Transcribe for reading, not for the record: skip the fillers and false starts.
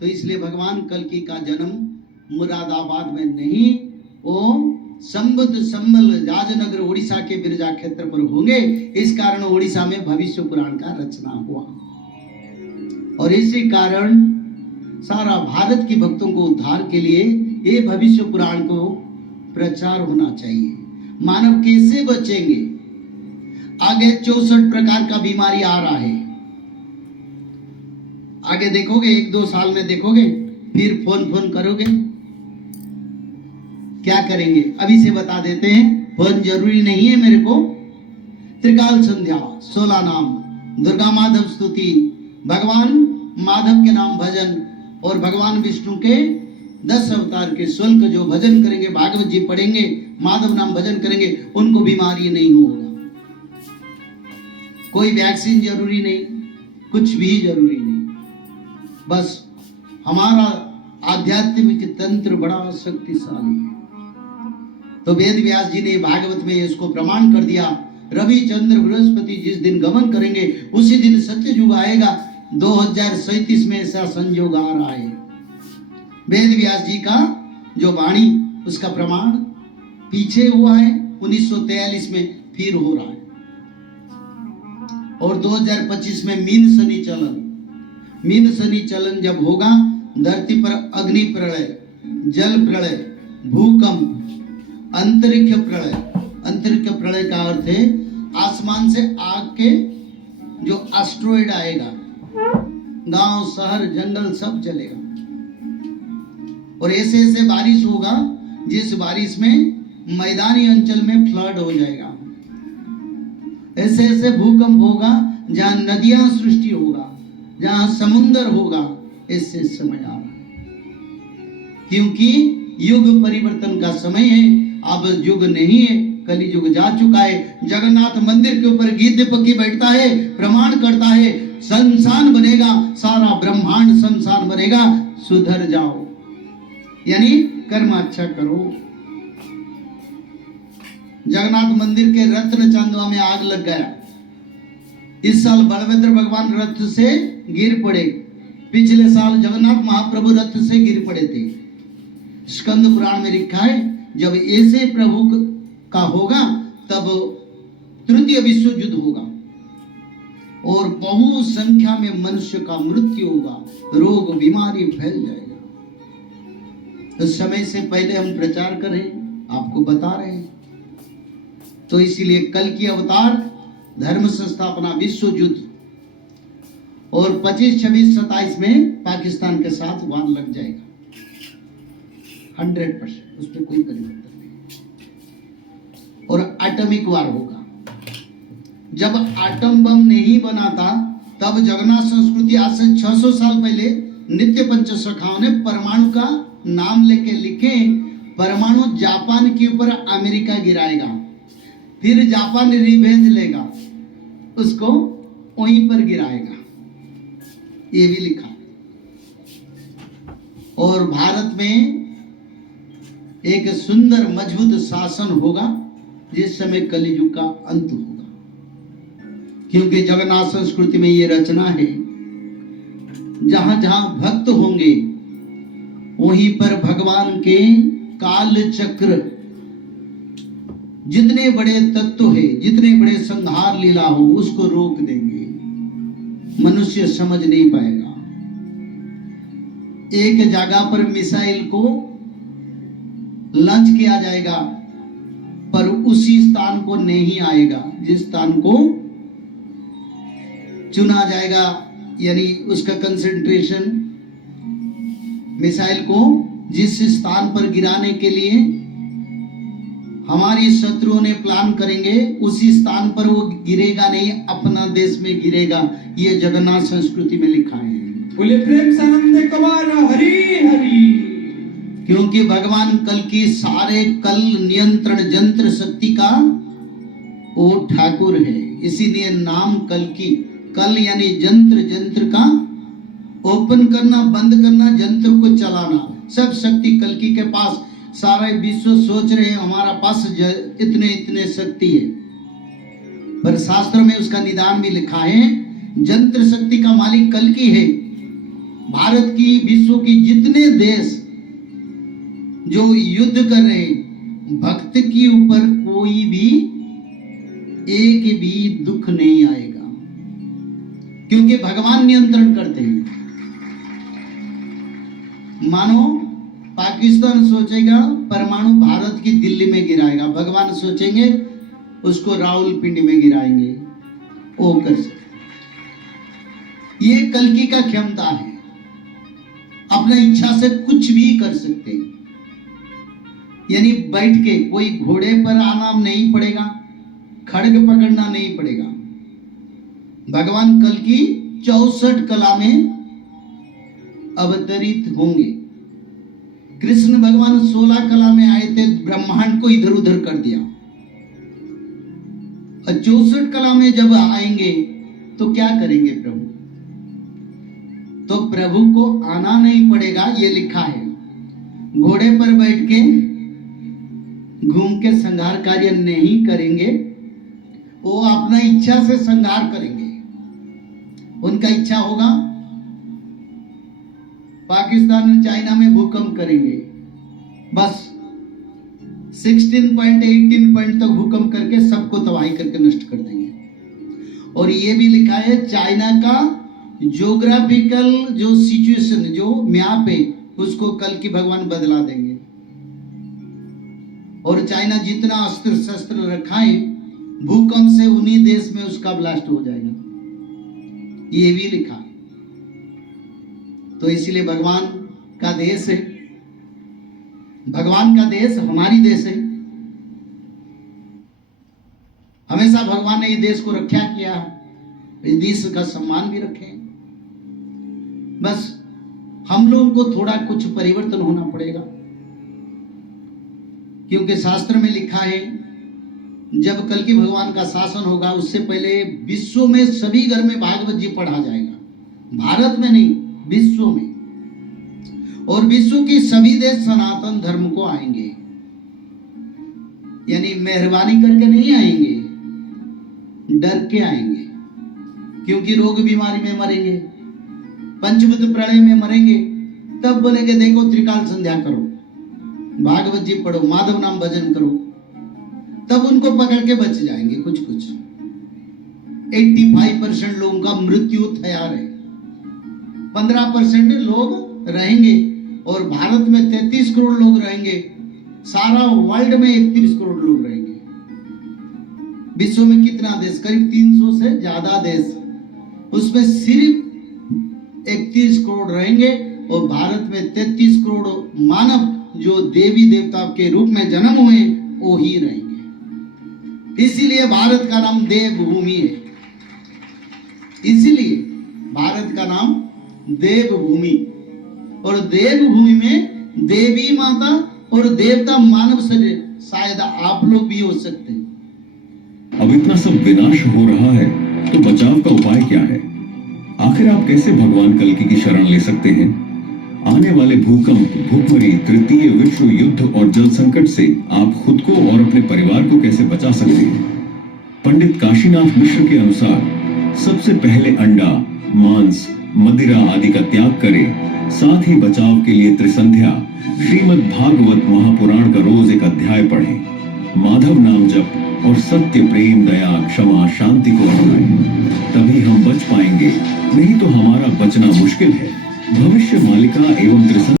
तो इसलिए भगवान कल्कि का जन्म मुरादाबाद में नहीं, वो संबुद्ध संबल राजनगर उड़ीसा के बिरजा क्षेत्र पर होंगे। इस कारण उड़ीसा में भविष्य पुराण का रचना हुआ और इसी कारण सारा भारत के भक्तों को उद्धार के लिए ये भविष्य पुराण को प्रचार होना चाहिए। मानव कैसे बचेंगे? आगे 64 प्रकार का बीमारी आ रहा है। आगे देखोगे, 1-2 साल में देखोगे, फिर फोन करोगे, क्या करेंगे? अभी से बता देते हैं, फोन जरूरी नहीं है मेरे को। त्रिकाल संध्या, 16 नाम, दुर्गा माधव स्तुति, भगवान माधव के नाम भजन और भगवान विष्णु के 10 अवतार के शुल्क जो भजन करेंगे, भागवत जी पढ़ेंगे, माधव नाम भजन करेंगे, उनको बीमारी नहीं होगा। कोई वैक्सीन जरूरी नहीं, कुछ भी जरूरी नहीं। बस हमारा आध्यात्मिक तंत्र बड़ा शक्तिशाली है। तो वेद व्यास जी ने भागवत में इसको प्रमाण कर दिया। रवि चंद्र बृहस्पति जिस दिन गमन करेंगे उसी दिन सत्य युग आएगा। 2037 में ऐसा संयोग आ रहा है। वेद व्यास जी का जो वाणी, उसका प्रमाण पीछे हुआ है, 1943 में फिर हो रहा है। और 2025 में मीन शनि चलन जब होगा, धरती पर अग्नि प्रलय, जल प्रलय, भूकंप, अंतरिक्ष प्रलय। अंतरिक्ष प्रलय का अर्थ है आसमान से आग के जो एस्ट्रॉयड आएगा, गांव शहर जंगल सब जलेगा। और ऐसे ऐसे बारिश होगा जिस बारिश में मैदानी अंचल में फ्लड हो जाएगा। ऐसे ऐसे भूकंप होगा जहां नदियां सृष्टि होगा, जहां समुंदर होगा। ऐसे समय आ रहा है क्योंकि युग परिवर्तन का समय है। अब युग नहीं है, कली युग जा चुका है। जगन्नाथ मंदिर के ऊपर गिद्ध पक्षी बैठता है, प्रमाण करता है संसान बनेगा, सारा ब्रह्मांड संसान बनेगा, सुधर जाओ, यानी कर्म अच्छा करो। जगन्नाथ मंदिर के रत्न चांदवा में आग लग गया। इस साल बलभद्र भगवान रथ से गिर पड़े। पिछले साल जगन्नाथ महाप्रभु रथ से गिर पड़े थे। स्कंद पुराण में लिखा है जब ऐसे प्रभु का होगा तब तृतीय विश्व युद्ध होगा और बहु संख्या में मनुष्य का मृत्यु होगा, रोग बीमारी फैल जाएगा। तो समय से पहले हम प्रचार करें, आपको बता रहे हैं। तो इसीलिए कल की अवतार, धर्म संस्थापना, विश्व युद्ध और 25, 26, 27 में पाकिस्तान के साथ वार लग जाएगा 100%, उसमें कोई परिवर्तन नहीं। और एटॉमिक वार होगा। जब एटम बम नहीं बना था तब जगन्नाथ संस्कृति आज से 600 साल पहले नित्य पंच सखाओं ने परमाणु का नाम लेके लिखे, परमाणु जापान के ऊपर अमेरिका गिराएगा, फिर जापान रिवेंज लेगा, उसको वहीं पर गिराएगा, ये भी लिखा। और भारत में एक सुंदर मजबूत शासन होगा जिस समय कलियुग का अंत होगा, क्योंकि जगन्नाथ संस्कृति में ये रचना है। जहां जहां भक्त होंगे वहीं पर भगवान के काल चक्र, जितने बड़े तत्व है, जितने बड़े संहार लीला हो, उसको रोक देंगे, मनुष्य समझ नहीं पाएगा। एक जगह पर मिसाइल को लॉन्च किया जाएगा पर उसी स्थान को नहीं आएगा जिस स्थान को चुना जाएगा, यानी उसका कंसंट्रेशन, मिसाइल को जिस स्थान पर गिराने के लिए हमारी शत्रुओं ने प्लान करेंगे उसी स्थान पर वो गिरेगा नहीं, अपना देश में गिरेगा। ये जगन्नाथ संस्कृति में लिखा है। बोले प्रेम से आनंद कुमार हरि हरि। क्योंकि भगवान कल की सारे कल नियंत्रण जंत्र शक्ति का वो ठाकुर है, इसीलिए नाम कल की। कल यानी जंत्र, जंत्र का ओपन करना, बंद करना, जंत्र को चलाना, सब शक्ति कल्कि के पास। सारा विश्व सोच रहे हैं हमारा पास इतने इतने शक्ति है, पर शास्त्र में उसका निदान भी लिखा है। जंत्र शक्ति का मालिक कल्कि है, भारत की, विश्व की जितने देश जो युद्ध कर रहे हैं, भक्त के ऊपर कोई भी एक भी दुख नहीं आएगा, क्योंकि भगवान नियंत्रण करते हैं। मानो पाकिस्तान सोचेगा परमाणु भारत की दिल्ली में गिराएगा, भगवान सोचेंगे उसको रावलपिंडी में गिराएंगे, वो कर सकते। ये कल्कि का क्षमता है, अपने इच्छा से कुछ भी कर सकते हैं। यानी बैठ के कोई घोड़े पर आना नहीं पड़ेगा, खड्ग पकड़ना नहीं पड़ेगा। भगवान कल्कि 64 कला में अवतरित होंगे। कृष्ण भगवान 16 कला में आए थे, ब्रह्मांड को इधर उधर कर दिया। और 64 कला में जब आएंगे तो क्या करेंगे प्रभु? तो प्रभु को आना नहीं पड़ेगा, ये लिखा है। घोड़े पर बैठ के घूम के संहार कार्य नहीं करेंगे, वो अपना इच्छा से संहार करेंगे। उनका इच्छा होगा पाकिस्तान चाइना में भूकंप करेंगे, बस 16 पॉइंट 18 पॉइंट तक भूकंप करके सबको तबाही करके नष्ट कर देंगे। और ये भी लिखा है चाइना का ज्योग्राफिकल जो सिचुएशन, जो मैप है, उसको कल की भगवान बदला देंगे। और चाइना जितना अस्त्र शस्त्र रखा है, भूकंप से उन्हीं देश में उसका ब्लास्ट हो जाएगा, ये भी लिखा है। तो इसलिए भगवान का देश है, भगवान का देश हमारी देश है। हमेशा भगवान ने ये देश को रक्षा किया, इस देश का सम्मान भी रखे। बस हम लोगों को थोड़ा कुछ परिवर्तन होना पड़ेगा, क्योंकि शास्त्र में लिखा है जब कल की भगवान का शासन होगा, उससे पहले विश्व में सभी घर में भागवत जी पढ़ा जाएगा। भारत में नहीं, विश्व में। और विश्व की सभी देश सनातन धर्म को आएंगे, यानी मेहरबानी करके नहीं आएंगे, डर के आएंगे, क्योंकि रोग बीमारी में मरेंगे, पंचभूत प्रलय में मरेंगे। तब बोलेंगे देखो त्रिकाल संध्या करो, भागवत जी पढ़ो, माधव नाम भजन करो, तब उनको पकड़ के बच जाएंगे कुछ कुछ। 85% लोगों का मृत्यु तैयार है, 15% लोग रहेंगे। और भारत में 33 करोड़ लोग रहेंगे, सारा वर्ल्ड में 31 करोड़ लोग रहेंगे। विश्व में कितना देश? करीब 300 से ज्यादा देश, उसमें सिर्फ 31 करोड़ रहेंगे। और भारत में 33 करोड़ मानव जो देवी देवता के रूप में जन्म हुए वो ही रहेंगे। इसीलिए भारत का नाम देवभूमि है, इसीलिए भारत का नाम देवभूमि। और देवभूमि में देवी माता और देवता मानव शरीर, शायद आप लोग भी हो सकते हैं। अब इतना सब विनाश हो रहा है तो बचाव का उपाय क्या है? आखिर आप कैसे भगवान कल्कि की शरण ले सकते हैं? आने वाले भूकंप, भूखमरी, तृतीय विश्व युद्ध और जल संकट से आप खुद को और अपने परिवार को कैसे बचा सकते हैं? पंडित काशीनाथ मिश्र के अनुसार सबसे पहले अंडा, मांस, मदिरा आदि का त्याग करें। साथ ही बचाव के लिए त्रिसंध्या, श्रीमद् भागवत महापुराण का रोज एक अध्याय पढ़ें। माधव नाम जप और सत्य, प्रेम, दया, क्षमा, शांति को अपनाएं। तभी हम बच पाएंगे, नहीं तो हमारा बचना मुश्किल है। भविष्य मालिका एवं त्रिसंध्या